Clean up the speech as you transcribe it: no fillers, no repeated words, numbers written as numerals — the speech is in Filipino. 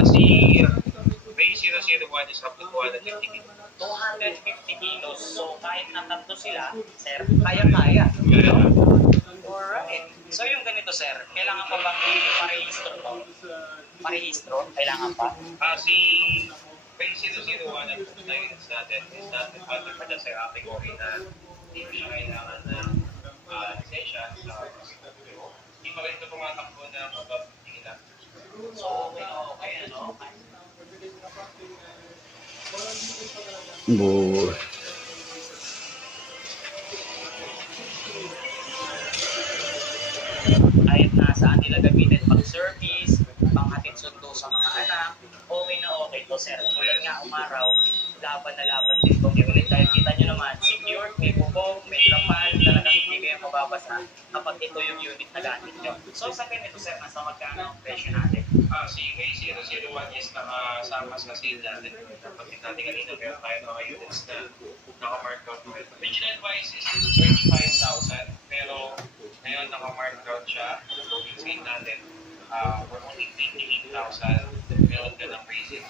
Si Ray 001 is up to 250 kilos. 250 kilos. So, kahit na tatlo sila, sir, kaya-kaya. Alright. So, yung ganito, sir, kailangan pa bang parehistro to? Parehistro? Kailangan pa? Si Ray 001 at guidance natin is natin under pa dyan sa category na hindi siya kailangan ng lisensya sa hindi pa rin ito tumatakbo na above 50 kilos. So, okay, ano? Bu. Kahit na saan nila gamitin pang service, pang hatid sundo sa mga anak, okay na okay to, sir. Tulad nga umaraw, laban na laban din itong unit. Dahil kita nyo naman, secured, may bubong, may trapal, talagang hindi kayo mababasa kapag ito yung unit na gamit nyo. So sa ganito, sir, nasa magkano ang presyo natin? Si K001 is nakasama sa sale natin. Kapag natin kanina, meron tayo mga units na naka-mark out with. Original price is 35,000, pero ngayon naka-mark out siya. Yung sale natin, for only 28,000, meron ka ng raising.